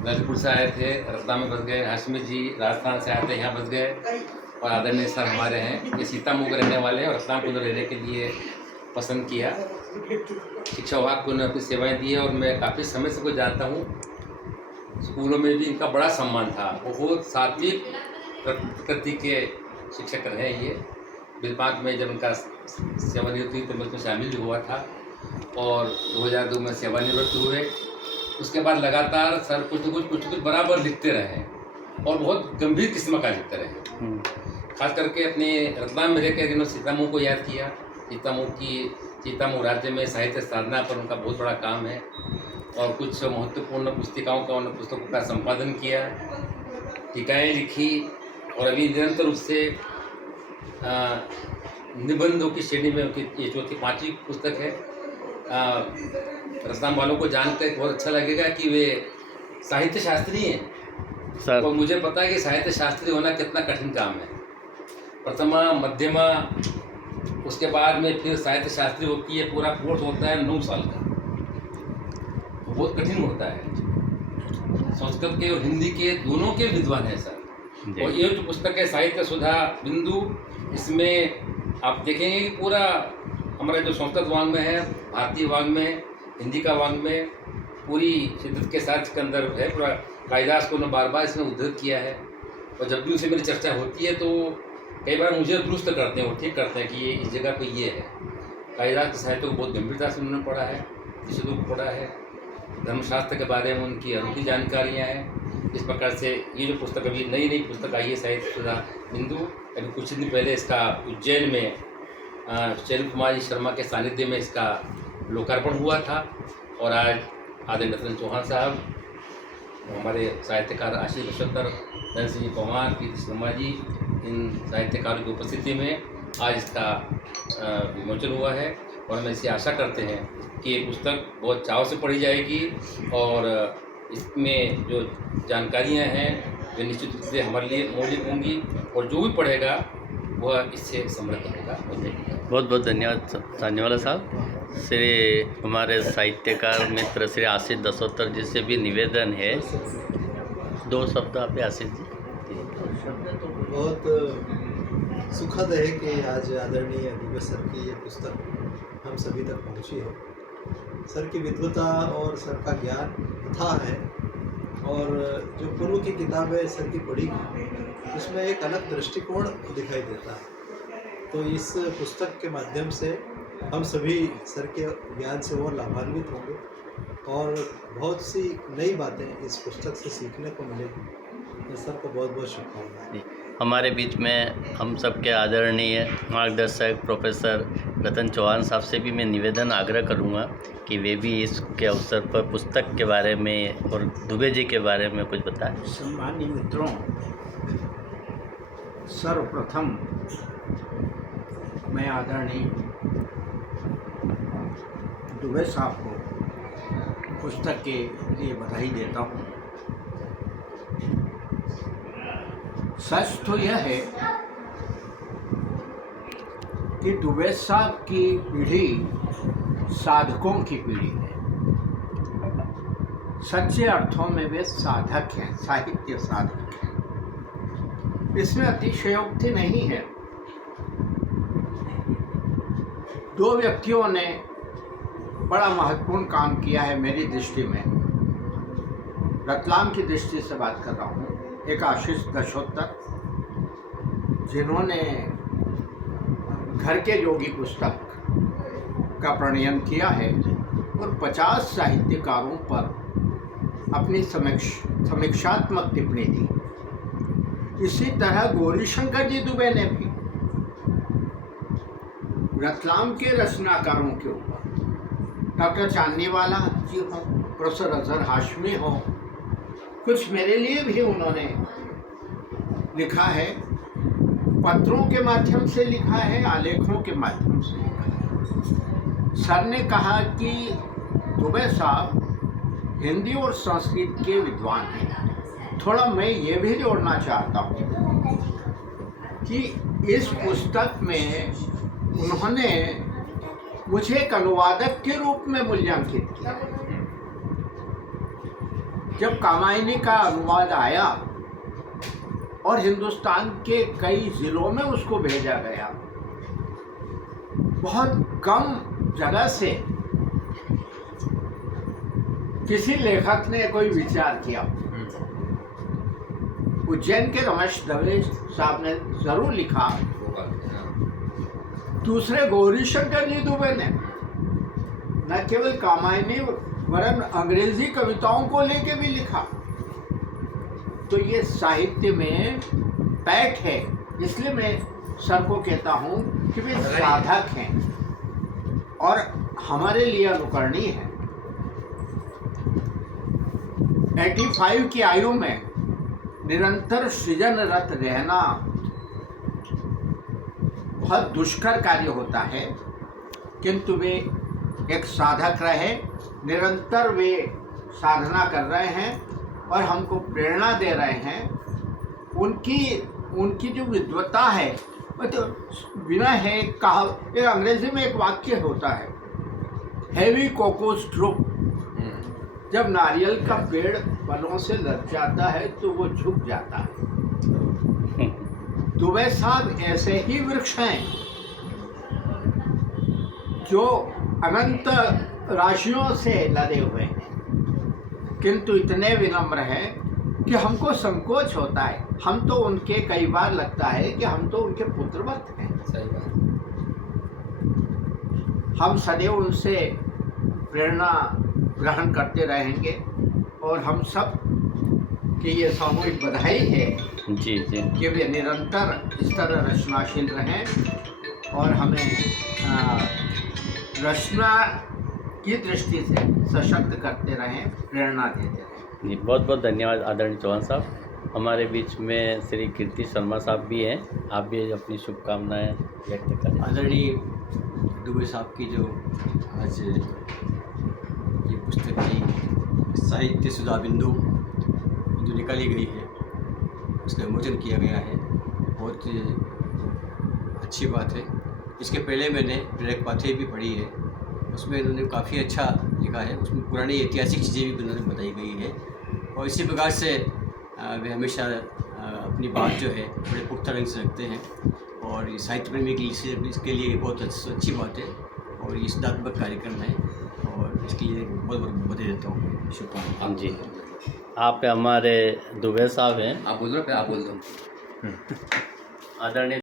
ललितपुर से आए थे, रतलाम में बस गए। हाशमी जी राजस्थान से आए थे, यहाँ बस गए। और आदरणीय सर हमारे हैं, ये सीतामऊ के रहने वाले हैं और रतलाम को रहने के लिए पसंद किया। शिक्षा विभाग को उन्होंने अपनी सेवाएं दी है और मैं काफ़ी समय से को जानता हूँ। स्कूलों में भी इनका बड़ा सम्मान था। बहुत सात्विक प्रकृति के शिक्षक रहे ये। बिलपाक में जब उनका सेवानिवृत्ति हुई तो मैं उसमें शामिल भी हुआ था और 2002 में सेवानिवृत्त हुए। उसके बाद लगातार सर कुछ न कुछ बराबर लिखते रहे और बहुत गंभीर किस्म का लिखते रहे। खास करके अपने रतलाम में रहकर इन्होंने सीतामऊ को याद किया। सीतामऊ राज्य में साहित्य साधना पर उनका बहुत बड़ा काम है और कुछ महत्वपूर्ण पुस्तकों का संपादन किया, टीकाएँ लिखी और अभी निरंतर उससे निबंधों की श्रेणी में उनकी ये चौथी 5वीं पुस्तक है। रतलाम वालों को जानकर बहुत अच्छा लगेगा कि वे साहित्य शास्त्री हैं सर। और मुझे पता है कि साहित्य शास्त्री होना कितना कठिन काम है। प्रथमा मध्यमा उसके बाद में फिर साहित्य शास्त्री होती है, पूरा कोर्स होता है 9 साल का, बहुत कठिन होता है। संस्कृत के और हिंदी के दोनों के विद्वान हैं सर। और ये जो पुस्तक है साहित्य सुधा बिंदु, इसमें आप देखेंगे कि पूरा हमारा जो संस्कृत वाङ्मय है, भारतीय वाङ्मय, हिंदी का वाङ्मय पूरी शिद्दत के साथ इसके अंदर है। पूरा कालिदास को उन्होंने बार बार इसमें उद्धृत किया है और जब भी उनसे मेरी चर्चा होती है तो कई बार मुझे दुरुस्त करते हैं, वो ठीक करते हैं कि ये इस जगह पे ये है। कालिदास के साहित्य को बहुत गंभीरता से उन्होंने पढ़ा है, विशुद्ध को पढ़ा है। धर्मशास्त्र के बारे में उनकी अनूठी जानकारियाँ हैं। इस प्रकार से ये जो पुस्तक अभी नई पुस्तक आई है साहित्य सुधा बिंदु, अभी कुछ दिन पहले इसका उज्जैन में शैल कुमारी शर्मा के सानिध्य में इसका लोकार्पण हुआ था और आज आदरणीय रतन चौहान साहब, हमारे साहित्यकार आशीष नक्षत्र, धन सिंह पवार, कीर्ति शर्मा जी, इन साहित्यकारों की उपस्थिति में आज इसका विमोचन हुआ है और हम इसे आशा करते हैं कि ये पुस्तक बहुत चाव से पढ़ी जाएगी और इसमें जो जानकारियां हैं वे निश्चित रूप से हमारे लिए मौलिक होंगी और जो भी पढ़ेगा वह इससे समृद्ध होगा। बहुत बहुत धन्यवाद साहब। श्री हमारे साहित्यकार मित्र श्री आशीष दसोत्तर जी से भी निवेदन है, 2 शब्द आप आशीष जी। बहुत सुखद है कि आज आदरणीय दुबे सर की ये पुस्तक हम सभी तक पहुंची है। सर की विद्वता और सर का ज्ञान अथाह है और जो पूर्व की किताबें सर की पढ़ी उसमें एक अलग दृष्टिकोण दिखाई देता है। तो इस पुस्तक के माध्यम से हम सभी सर के ज्ञान से और लाभान्वित होंगे और बहुत सी नई बातें इस पुस्तक से सीखने को मिलेगी। सर को बहुत बहुत शुभकामनाएं। हमारे बीच में हम सबके आदरणीय मार्गदर्शक प्रोफेसर रतन चौहान साहब से भी मैं निवेदन आग्रह करूंगा कि वे भी इसके अवसर पर पुस्तक के बारे में और दुबे जी के बारे में कुछ बताएं। सम्मानित मित्रों, सर्वप्रथम मैं आदरणीय दुबे साहब को पुस्तक के लिए बधाई देता हूँ। सच तो यह है कि दुबे साहब की पीढ़ी साधकों की पीढ़ी है। सच्चे अर्थों में वे साधक हैं, साहित्य साधक हैं। इसमें अतिशयोक्ति नहीं है। 2 व्यक्तियों ने बड़ा महत्वपूर्ण काम किया है मेरी दृष्टि में। रतलाम की दृष्टि से बात कर रहा हूँ। एक आशीष दशोत्तर जिन्होंने घर के योगी पुस्तक का प्रणयन किया है और 50 साहित्यकारों पर अपनी समीक्षात्मक टिप्पणी दी। इसी तरह गौरीशंकर जी दुबे ने भी रतलाम के रचनाकारों के ऊपर, डॉक्टर चांदनीवाला जी हों, प्रोफेसर अजहर हाशमी हों, कुछ मेरे लिए भी उन्होंने लिखा है, पत्रों के माध्यम से लिखा है, आलेखों के माध्यम से लिखा है। सर ने कहा कि दुबे साहब हिंदी और संस्कृत के विद्वान हैं। थोड़ा मैं ये भी जोड़ना चाहता हूँ कि इस पुस्तक में उन्होंने मुझे एक अनुवादक के रूप में मूल्यांकित किया। जब कामायनी का अनुवाद आया और हिंदुस्तान के कई ज़िलों में उसको भेजा गया, बहुत कम जगह से किसी लेखक ने कोई विचार किया। उज्जैन के रमेश दवे साहब ने जरूर लिखा, दूसरे गौरीशंकर जी दुबे ने न केवल कामायनी वरन अंग्रेजी कविताओं को लेके भी लिखा। तो ये साहित्य में पैठ है, इसलिए मैं सर को कहता हूँ कि वे साधक हैं और हमारे लिए अनुकरणीय हैं। 85 की आयु में निरंतर सृजनरत रहना बहुत दुष्कर कार्य होता है, किंतु वे एक साधक रहे, निरंतर वे साधना कर रहे हैं और हमको प्रेरणा दे रहे हैं। उनकी जो विद्वता है वो तो बिना है कहा। एक अंग्रेजी में एक वाक्य होता है, हैवी कोकोस ड्रूप, जब नारियल का पेड़ फलों से लग जाता है तो वो झुक जाता है। दुबे साहब ऐसे ही वृक्ष हैं जो अनंत राशियों से लदे हुए हैं, किंतु इतने विनम्र हैं कि हमको संकोच होता है। हम तो उनके, कई बार लगता है कि हम तो उनके पुत्रवत हैं। सही बात। हम सदैव उनसे प्रेरणा ग्रहण करते रहेंगे और हम सब की ये सामूहिक बधाई है जी जी कि वे निरंतर इस तरह रचनाशील रहें और हमें रचना की दृष्टि से सशक्त करते रहें, प्रेरणा देते रहें। जी, बहुत बहुत धन्यवाद आदरणीय चौहान साहब। हमारे बीच में श्री कीर्ति शर्मा साहब भी हैं, आप भी अपनी शुभकामनाएं व्यक्त करें। आदरणीय दुबे साहब की जो आज ये पुस्तक की साहित्य सुधा बिंदु जो निकाली गई है, उसका विमोचन किया गया है, बहुत अच्छी बात है। इसके पहले मैंने प्रेरक बातें भी पढ़ी है, उसमें इन्होंने काफ़ी अच्छा लिखा है। उसमें पुरानी ऐतिहासिक चीज़ें भी उन्होंने बताई गई है और इसी प्रकार से वे हमेशा अपनी बात जो है बड़े पुख्ता रंग से रखते हैं और ये साहित्य प्रेमी के लिए इसके लिए बहुत अच्छी बात है और ये सिद्धात्मक कार्यक्रम है और इसके लिए बहुत बहुत बधाई देता हूँ। शुभकामनाएं। जी, आप हमारे दुबे साहब हैं, आप बोल रहे हो, आप बोल दो। आदरणीय